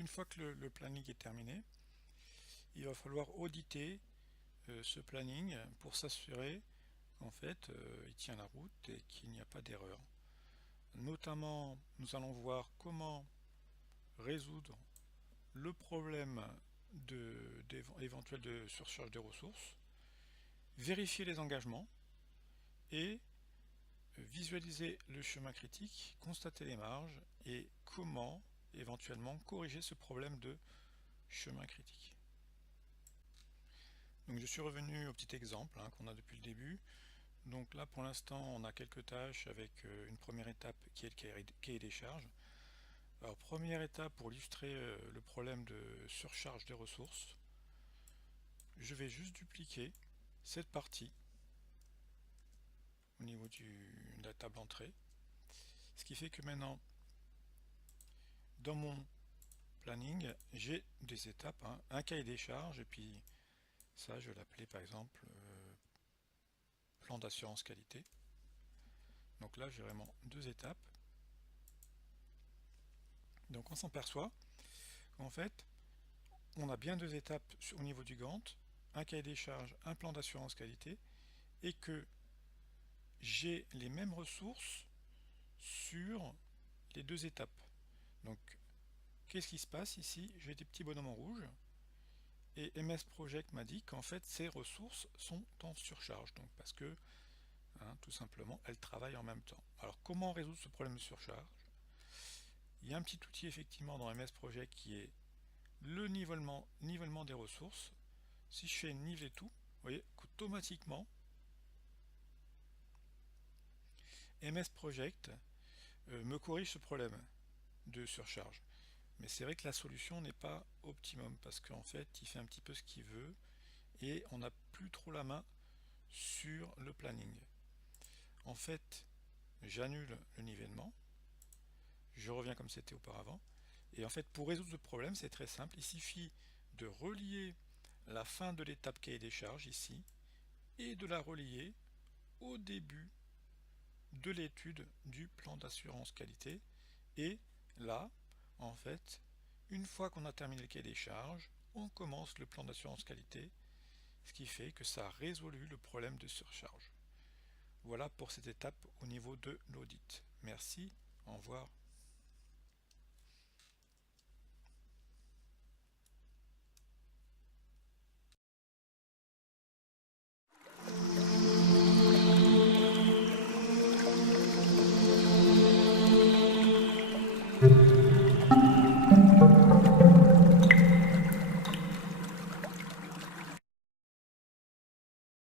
une fois que le planning est terminé, il va falloir auditer ce planning pour s'assurer qu'en fait il tient la route et qu'il n'y a pas d'erreur. Notamment, nous allons voir comment résoudre le problème éventuel de surcharge des ressources, vérifier les engagements et visualiser le chemin critique, constater les marges et comment éventuellement corriger ce problème de chemin critique. Donc je suis revenu au petit exemple qu'on a depuis le début. Donc là pour l'instant on a quelques tâches avec une première étape qui est le cahier des charges. Alors première étape pour illustrer le problème de surcharge des ressources, je vais juste dupliquer cette partie au niveau de la table entrée. Ce qui fait que maintenant, dans mon planning, j'ai des étapes, un cahier des charges, et puis ça, je vais l'appeler par exemple plan d'assurance qualité. Donc là, j'ai vraiment deux étapes. Donc on s'aperçoit qu'en fait, on a bien deux étapes au niveau du Gantt, un cahier des charges, un plan d'assurance qualité, et que j'ai les mêmes ressources sur les deux étapes. Donc, qu'est-ce qui se passe ici? J'ai des petits bonhommes en rouge et MS Project m'a dit qu'en fait ces ressources sont en surcharge, donc parce que tout simplement elles travaillent en même temps. Alors comment résoudre ce problème de surcharge? Il y a un petit outil effectivement dans MS Project qui est le nivellement des ressources. Si je fais niveler tout, vous voyez qu'automatiquement MS Project me corrige ce problème de surcharge. Mais c'est vrai que la solution n'est pas optimum parce qu'en fait il fait un petit peu ce qu'il veut et on n'a plus trop la main sur le planning. En fait, j'annule le nivellement, je reviens comme c'était auparavant, et en fait pour résoudre ce problème c'est très simple, il suffit de relier la fin de l'étape cahier des charges ici et de la relier au début de l'étude du plan d'assurance qualité, et là en fait une fois qu'on a terminé le cahier des charges, on commence le plan d'assurance qualité, ce qui fait que ça a résolu le problème de surcharge. Voilà pour cette étape au niveau de l'audit. Merci, au revoir.